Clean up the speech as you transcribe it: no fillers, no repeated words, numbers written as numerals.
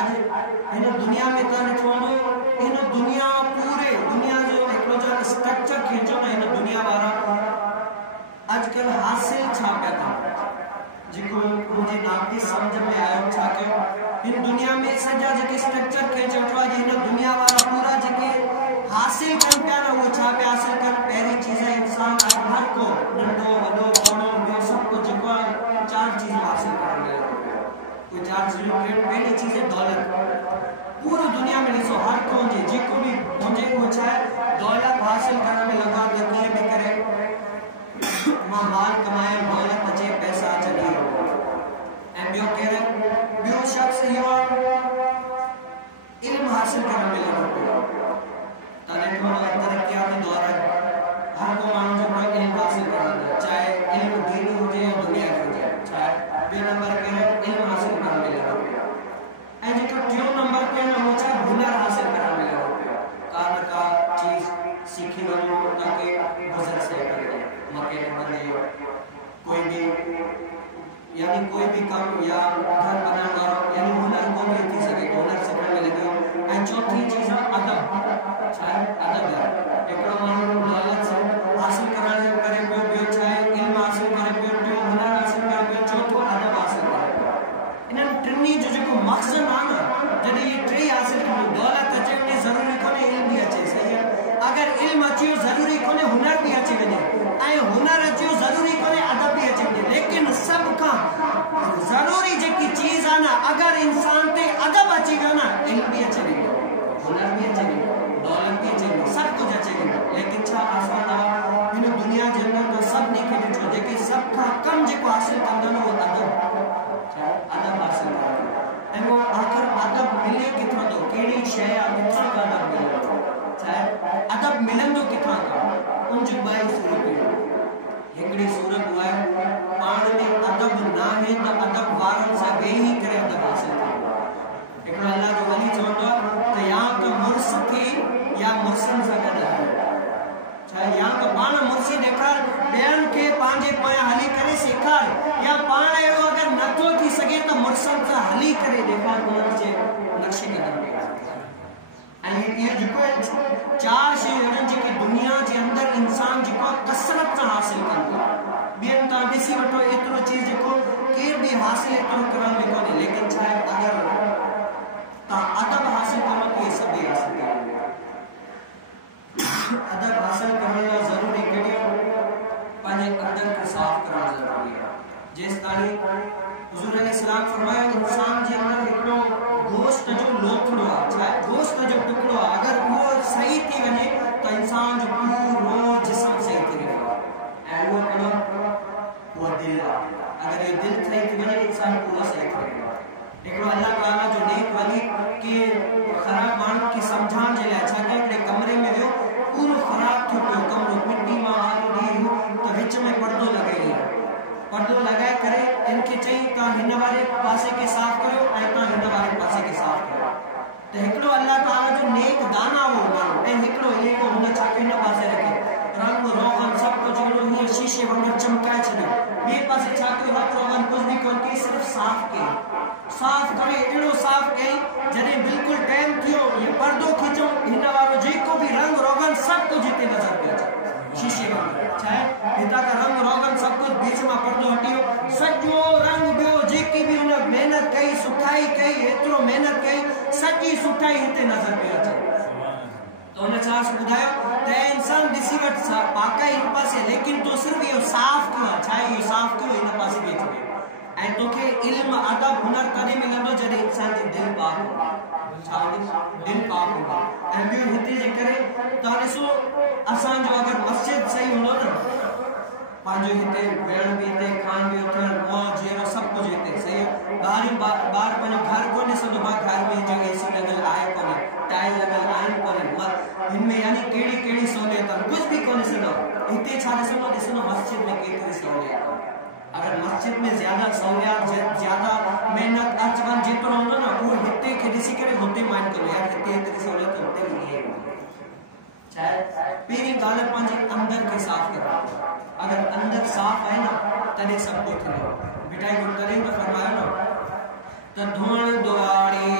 आज इन दुनिया में तने छोड़ो इन दुनिया पूरे दुनिया जो एकलो जो स्ट्रक्चर खींचो ना इन दुनिया वाला आजकल हासिल छापया था जिको मुझे नाती समझ में आयो छा के इन दुनिया में सजा जके स्ट्रक्चर खींचो तो आज इन दुनिया वाला पूरा जके हासिल कर पिया ना वो छापे हासिल कर पहली चीज है इंसान हर को नंढो वडो बड़ो जो सब कुछ जिको चार चीज हासिल करने कोई चार चीज पहली चीज है दौलत पूरी दुनिया में ॾिसो हर को जेको भी मुझे कुछ है दौलत हासिल करने में लगा तो कीअं भी करे मां माल कमाए दौलत अचे पैसा अचे ऐं ॿियो केरु ॿियो शख़्स इहो इल्म हासिल करण में लॻो पियो तॾहिं थोरो तरक़ियाती दौर है हर को माण्हू जो कोई इल्म हासिल करणु चाहे इल्म दीनी हुजे या दुनिया जो हुजे चाहे ॿियो नंबर केरु इल्म हासिल करण में लॻो पियो ऐं जेको टियों नंबर पे है वो चाहे हुनर हासिल करण में लॻो पियो का न का चीज सीखी वञो ताकि गुज़र से करे मके बने कोई भी यानी कोई भी काम या घर बनाने वाला यानी हुनर को भी थी सके हुनर सीखने में लगे ऐं चौथी चीज है अदब चाहे अदब है एकड़ो माण्हू दौलत से हासिल करण करे पियो ॿियो चाहे इल्म हासिल करे पियो ॿियो हुनर हासिल करे पियो चौथो अदब हासिल करे पियो इन्हनि टिनी जो जेको मक़सद आहे न जॾहिं ये टे हासिल कयूं दौलत अचे वञे ज़रूरी कोन्हे इल्म भी अचे सही है अगर इल्म अचियो ज़रूरी कोन्हे हुनर भी अची वञे ऐं हुनर अचियो ज़रूरी कोन्हे अदब भी अची वञे लेकिन सब खां ज़रूरी जेकी चीज आहे न अगर इंसान ते अदब अची वियो न इल्म भी अची वेंदो हुनर भी अची वेंदो दौलत भी अची वेंदो सब कुछ अची वेंदो लेकिन छा असां हिन दुनिया जे अंदरि त सभिनी खे ॾिठो जेके सब खां कम जेको हासिल कंदो न उहो अदब हासिल कंदो ऐं वो आख़िर अदब मिले किथां थो कहिड़ी शइ आहे किथां खां अदब मिले चाहे अदब मिलंदो किथां खां उन जी ॿ सूरतूं हिकिड़ी सूरत उहा आहे पाण में अदब न आहे त अदब वारनि सां वेही करे अदब हासिल कयो हिकिड़ो अल्लाह जो वली चवंदो आहे त या त मुर्स खे या मुर्सनि सां गॾु हलो चाहे या त पाण मुर्सी ॾेखार ॿियनि खे पंहिंजे पोयां हली करे सेखार या पाण अहिड़ो अगरि नथो थी सघे त मुर्सनि सां हली करे ॾेखार उन्हनि जे नक्शे क़दम में ऐं इहे जेको चार शयूं आहिनि जेके दुनिया जे अंदरि इंसान जेको कसरत सां हासिल कंदो ॿियनि तव्हां ॾिसी वठो एतिरो चीज जेको केर बि हासिल एतिरो करण में कोन्हे लेकिन छा आहे अगरि तव्हां अदब हासिल करो त इहे सभई हासिल कयो अदब हासिल करण लाइ ज़रूरी कहिड़ियूं पंहिंजे अंदर खे साफ़ करणु ज़रूरी आहे जेसि ताईं हुज़ूर अलैहिस्सलाम फरमायो इंसान जे अंदरि हिकिड़ो गोश्त जो लोथड़ो आहे छा आहे गोश्त जो टुकड़ो आहे अगरि उहो सही थी वञे त इंसान जो पूरो जिस्म सही थी वेंदो आहे ऐं उहो कहिड़ो उहो दिलि आहे अगरि इहो दिलि सही थी वञे इंसान पूरो सही थी वेंदो आहे हिकिड़ो अल्लाह ताला जो नेक वली के ख़राब माण्हू खे सम्झाइण जे लाइ छा कयो हिकिड़े कमरे में वियो पूरो ख़राब थियो पियो कमरो मिटी मां आलूड़ी त विच में पर्दो लॻाई पर्दो लगाए करे इनके चाहिए तव्हां हिन वारे पासे के साफ़ करो ऐं तव्हां हिन वारे पासे के साफ़ करो त हिकिड़ो अल्लाह ताला जो नेक दाना हो माण्हू ऐं हिकिड़ो इहे हुन छा हिन पासे रखे रंग रोगन सभु कुझु हीअं शीशे वांगुरु चमकाए छॾियो ॿिए पासे छा कयो रंग रोगन कुझु बि कोन कई सिर्फ़ु साफ़ कई साफ़ करे अहिड़ो साफ़ कई जॾहिं बिल्कुलु टाइम थियो इहो पर्दो खीचो हिन वारो जेको बि रंग रोगन सभु कुझु हिते नज़र पियो अचे शीशे वांगुरु छा आहे हितां खां रंग रोगन सभु कुझु बीच मां पर्दो हटियो सॼो रंग ॿियो जेकी बि हुन महिनत कई सुठाई कई एतिरो महिनत कई सॼी सुठाई हिते नज़र पई अचे त हुन छा ॿुधायो त इंसान ॾिसी वठ पाकाई हिन पासे लेकिन तो सिर्फ़ु इहो साफ़ कयो आहे छा आहे इहो साफ़ कयो हिन पासे बि अची वियो ऐं तोखे इल्म अदब हुनर तॾहिं मिलंदो जॾहिं इंसान जी दिलि पाक हूंदी छा हूंदी दिलि पाक हूंदी ऐं ॿियो हिते जे करे तव्हां ॾिसो असांजो अगरि मस्जिद सही हूंदो न पंहिंजो हिते वेहण बि हिते खाइण बि उथण मौज जहिड़ो सभु कुझु हिते सही आहे ॿार पंहिंजो घर कोन ॾिसंदो मां घर में जो एसी लॻल आहे कोन्हे टाइल लॻल आहिनि कोन्हे हिन में यानी कहिड़ी कहिड़ी सहूलियत आहे कुझु बि कोन ॾिसंदो हिते छा ॾिसंदो मस्जिद में केतिरी सहूलियत अगर मस्जिद में ज्यादा सहूलियत ज्यादा मेहनत अच वन जेतिरो हूंदो न उहो हिते खे ॾिसी करे हुते माइंड कंदो यार हिते एतिरी सहूलियत हुते बि इहे चाहे पहिरीं ॻाल्हि पंहिंजे अंदर खे साफ़ करो अगर अंदर साफ़ है ना तॾहिं सभु कुझु थींदो बिटाई गुरु तॾहिं त फरमायो न त धोअण दुआरे